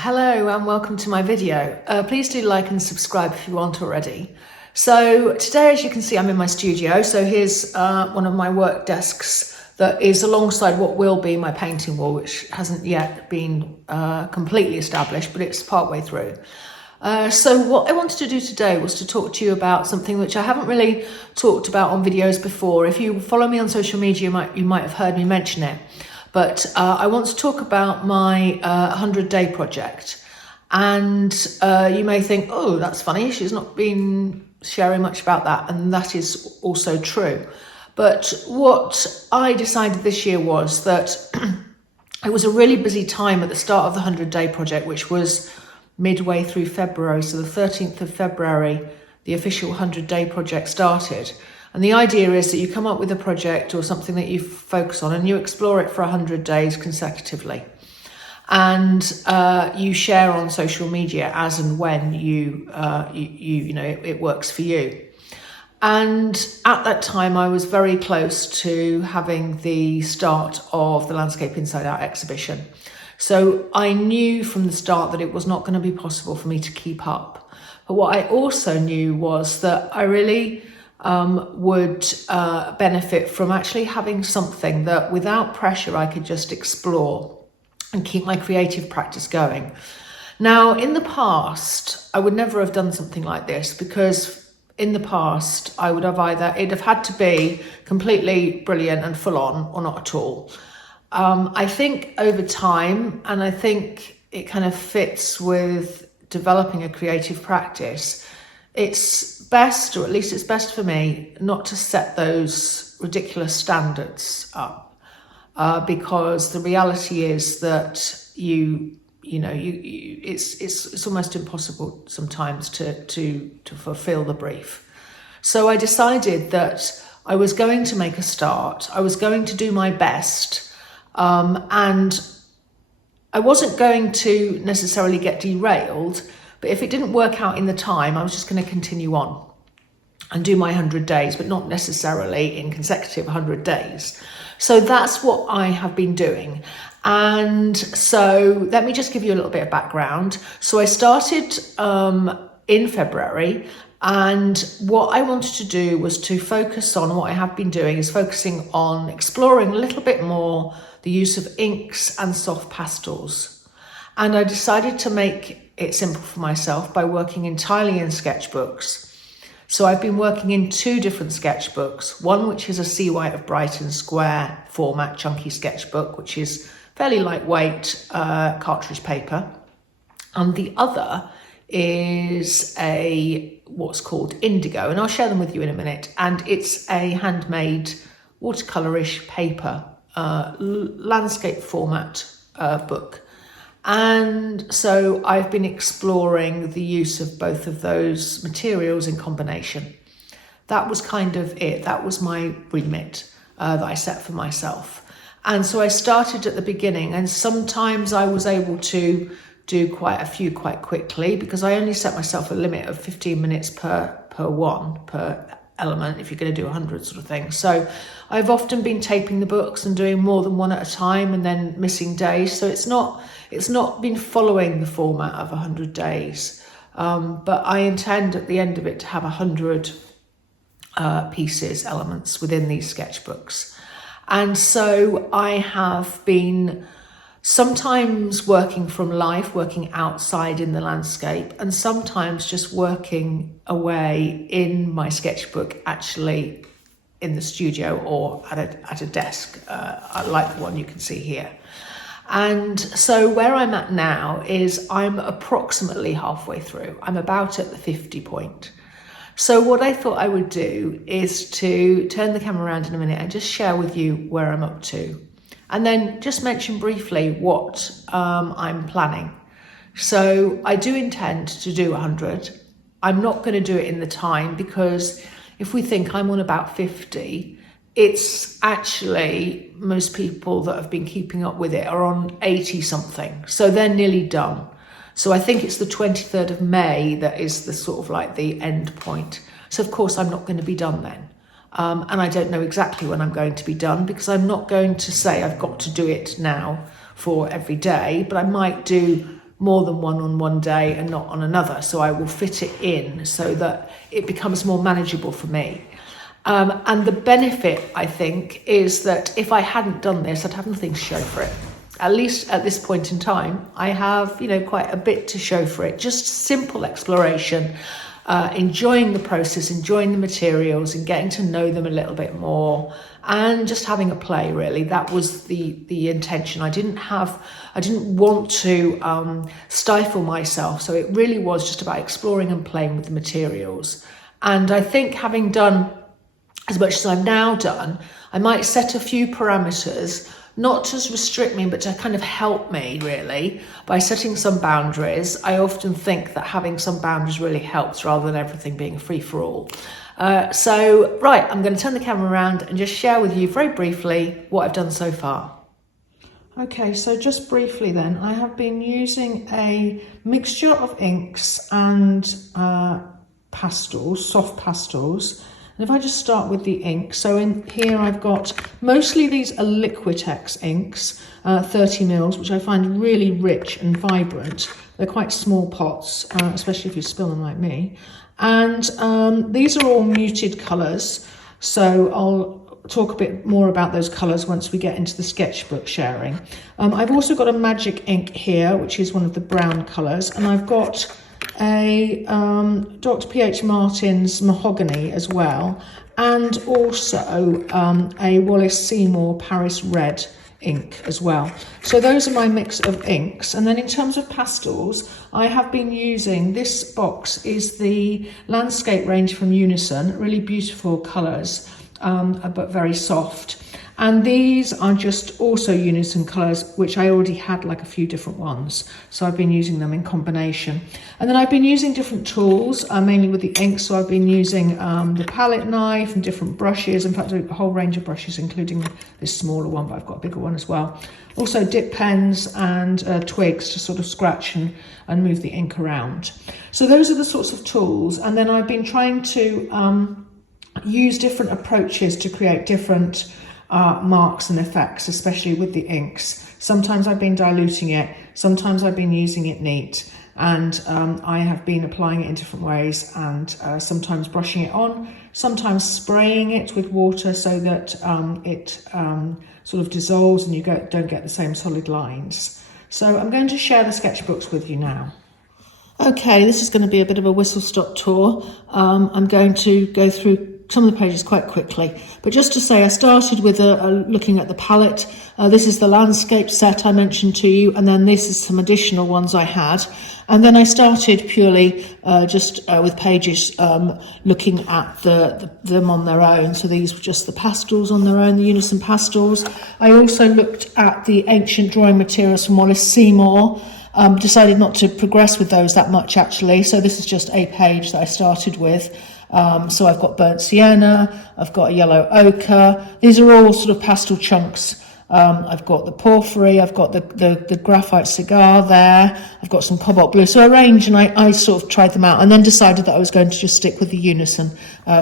Hello and welcome to my video. Please do like and subscribe if you aren't already. So today, as you can see, I'm in my studio. So here's one of my work desks that is alongside what will be my painting wall, which hasn't yet been completely established, but it's partway through. So what I wanted to do today was to talk to you about something which I haven't really talked about on videos before. If you follow me on social media, you might have heard me mention it. But I want to talk about my 100-day project. And you may think, oh, that's funny. She's not been sharing much about that. And that is also true. But what I decided this year was that it was a really busy time at the start of the 100-day project, which was midway through February. So the 13th of February, the official 100-day project started. And the idea is that you come up with a project or something that you focus on and you explore it for 100 days consecutively. And you share on social media as and when it works for you. And at that time, I was very close to having the start of the Landscape Inside Out exhibition. So I knew from the start that it was not going to be possible for me to keep up. But what I also knew was that I really would benefit from actually having something that without pressure I could just explore and keep my creative practice going. Now, in the past, I would never have done something like this because in the past I would have it'd have had to be completely brilliant and full on or not at all. I think over time, and I think it kind of fits with developing a creative practice, it's best, or at least it's best for me, not to set those ridiculous standards up, because the reality is that it's almost impossible sometimes to fulfill the brief. So I decided that I was going to make a start. I was going to do my best, and I wasn't going to necessarily get derailed. But if it didn't work out in the time, I was just going to continue on and do my 100 days, but not necessarily in consecutive 100 days. So that's what I have been doing. And so let me just give you a little bit of background. So I started in February, and what I wanted to do was to focus on what I have been doing is focusing on exploring a little bit more the use of inks and soft pastels. And I decided to make it simple for myself by working entirely in sketchbooks. So I've been working in two different sketchbooks, one which is a Sea White of Brighton square format chunky sketchbook, which is fairly lightweight cartridge paper. And the other is what's called indigo, and I'll share them with you in a minute. And it's a handmade watercolorish paper, landscape format book. And so I've been exploring the use of both of those materials in combination. That was kind of it. That was my remit that I set for myself. And so I started at the beginning, and sometimes I was able to do quite a few quite quickly because I only set myself a limit of 15 minutes per element if you're going to do 100 sort of thing. So I've often been taping the books and doing more than one at a time and then missing days. So it's not been following the format of 100 days. But I intend at the end of it to have 100 elements within these sketchbooks. And so I have been sometimes working from life, working outside in the landscape, and sometimes just working away in my sketchbook, actually in the studio or at a desk, like the one you can see here. And so where I'm at now is I'm approximately halfway through. I'm about at the 50 point. So what I thought I would do is to turn the camera around in a minute and just share with you where I'm up to. And then just mention briefly what I'm planning. So I do intend to do 100. I'm not going to do it in the time because if we think I'm on about 50, it's actually most people that have been keeping up with it are on 80 something. So they're nearly done. So I think it's the 23rd of May that is the sort of like the end point. So of course I'm not going to be done then. And I don't know exactly when I'm going to be done because I'm not going to say I've got to do it now for every day, but I might do more than one on one day and not on another. So I will fit it in so that it becomes more manageable for me. And the benefit, I think, is that if I hadn't done this, I'd have nothing to show for it. At least at this point in time, I have, quite a bit to show for it. Just simple exploration, enjoying the process, enjoying the materials and getting to know them a little bit more, and just having a play, really. That was the intention. I didn't want to stifle myself. So it really was just about exploring and playing with the materials. And I think having done as much as I've now done, I might set a few parameters, not to restrict me, but to kind of help me, really, by setting some boundaries. I often think that having some boundaries really helps, rather than everything being a free-for-all. Right, I'm going to turn the camera around and just share with you very briefly what I've done so far. Okay, so just briefly then, I have been using a mixture of inks and pastels, soft pastels. And if I just start with the ink, so in here I've got, mostly these are Liquitex inks, 30 mils, which I find really rich and vibrant. They're quite small pots, especially if you spill them like me. And these are all muted colours, so I'll talk a bit more about those colours once we get into the sketchbook sharing. I've also got a magic ink here, which is one of the brown colours, and I've got a Dr. P.H. Martin's mahogany as well, and also a Wallace Seymour Paris Red ink as well. So those are my mix of inks. And then in terms of pastels, I have been using, this box is the landscape range from Unison, really beautiful colours, but very soft. And these are just also Unison colours, which I already had like a few different ones. So I've been using them in combination. And then I've been using different tools, mainly with the inks. So I've been using the palette knife and different brushes. In fact, a whole range of brushes, including this smaller one, but I've got a bigger one as well. Also dip pens and twigs to sort of scratch and move the ink around. So those are the sorts of tools. And then I've been trying to use different approaches to create different marks and effects, especially with the inks. Sometimes I've been diluting it, sometimes I've been using it neat, and I have been applying it in different ways, and sometimes brushing it on, sometimes spraying it with water so that it sort of dissolves and you don't get the same solid lines. So I'm going to share the sketchbooks with you now. Okay, this is going to be a bit of a whistle-stop tour. I'm going to go through some of the pages quite quickly, but just to say, I started with looking at the palette. This is the landscape set I mentioned to you, and then this is some additional ones I had. And then I started purely just with pages looking at them on their own. So these were just the pastels on their own, the Unison pastels. I also looked at the ancient drawing materials from Wallace Seymour. Decided not to progress with those that much, actually. So this is just a page that I started with. So I've got burnt sienna, I've got a yellow ochre. These are all sort of pastel chunks. I've got the porphyry, I've got the graphite cigar there, I've got some cobalt blue. So I arranged and I sort of tried them out, and then decided that I was going to just stick with the Unison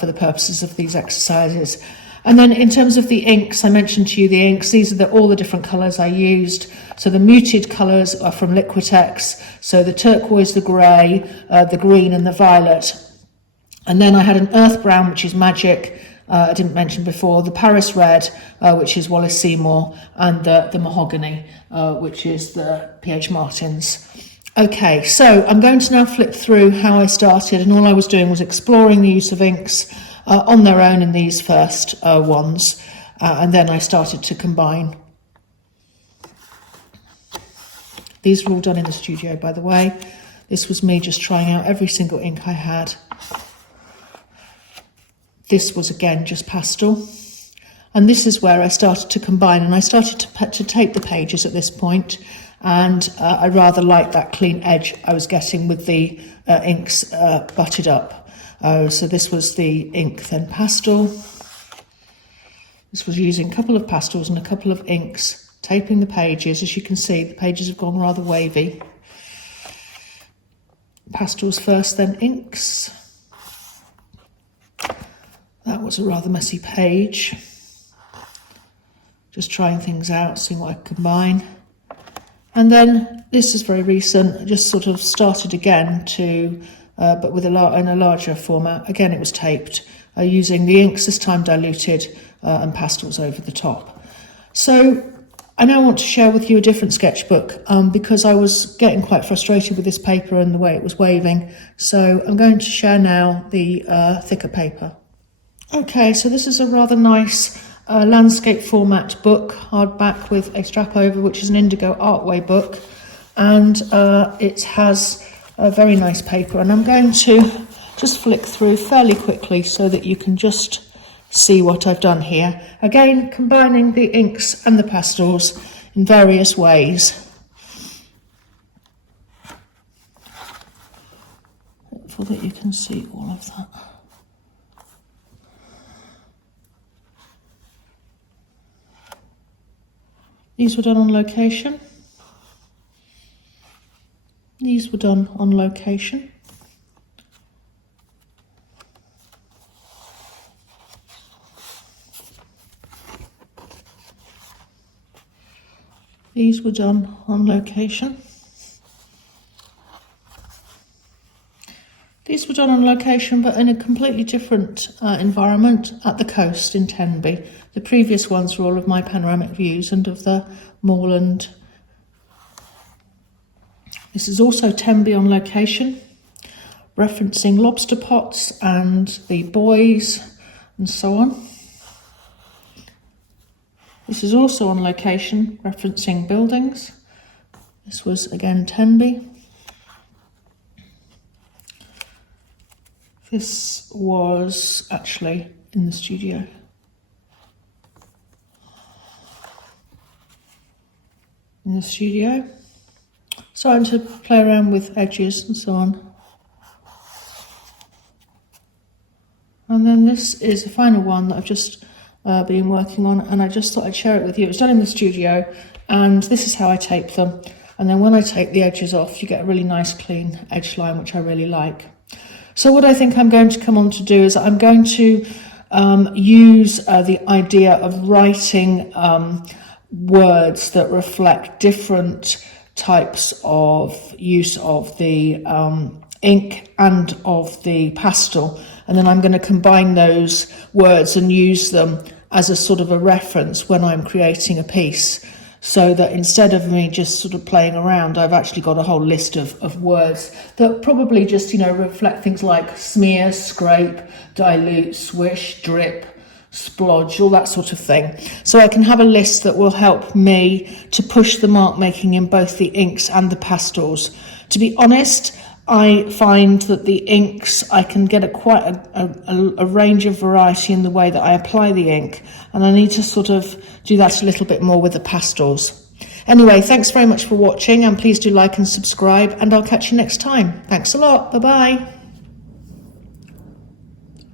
for the purposes of these exercises. And then in terms of the inks, I mentioned to you the inks. These are all the different colours I used. So the muted colours are from Liquitex. So the turquoise, the grey, the green and the violet. And then I had an earth brown, which is magic. I didn't mention before. The Paris Red, which is Wallace Seymour. And the mahogany, which is the P.H. Martin's. Okay, so I'm going to now flip through how I started. And all I was doing was exploring the use of inks on their own in these first ones, and then I started to combine. These were all done in the studio, by the way. This was me just trying out every single ink I had. This was again just pastel, and this is where I started to combine, and I started to tape the pages at this point, and I rather liked that clean edge I was getting with the inks butted up. So this was the ink, then pastel. This was using a couple of pastels and a couple of inks, taping the pages. As you can see, the pages have gone rather wavy. Pastels first, then inks. That was a rather messy page. Just trying things out, seeing what I could combine. And then this is very recent. I just sort of started again but with in a larger format. Again, it was taped using the inks, this time diluted, and pastels over the top. So I now want to share with you a different sketchbook because I was getting quite frustrated with this paper and the way it was waving. So I'm going to share now the thicker paper. Okay, so this is a rather nice landscape format book, hardback with a strap over, which is an Indigo Artway book. And it has a very nice paper. And I'm going to just flick through fairly quickly so that you can just see what I've done here. Again, combining the inks and the pastels in various ways. Hopefully that you can see all of that. These were done on location. These were done on location. These were done on location. These were done on location, but in a completely different environment at the coast in Tenby. The previous ones were all of my panoramic views and of the moorland. This is also Tenby on location, referencing lobster pots and the buoys and so on. This is also on location, referencing buildings. This was again Tenby. This was actually in the studio. In the studio. Starting to play around with edges and so on. And then this is the final one that I've just been working on, and I just thought I'd share it with you. It was done in the studio, and this is how I tape them. And then when I take the edges off, you get a really nice clean edge line, which I really like. So what I think I'm going to come on to do is I'm going to use the idea of writing words that reflect different types of use of the ink and of the pastel, and then I'm going to combine those words and use them as a sort of a reference when I'm creating a piece, so that instead of me just sort of playing around, I've actually got a whole list of words that probably just, reflect things like smear, scrape, dilute, swish, drip, splodge, all that sort of thing. So I can have a list that will help me to push the mark making in both the inks and the pastels. To be honest, I find that the inks, I can get quite a range of variety in the way that I apply the ink, and I need to sort of do that a little bit more with the pastels. Anyway, thanks very much for watching, and please do like and subscribe, and I'll catch you next time. Thanks a lot. Bye-bye.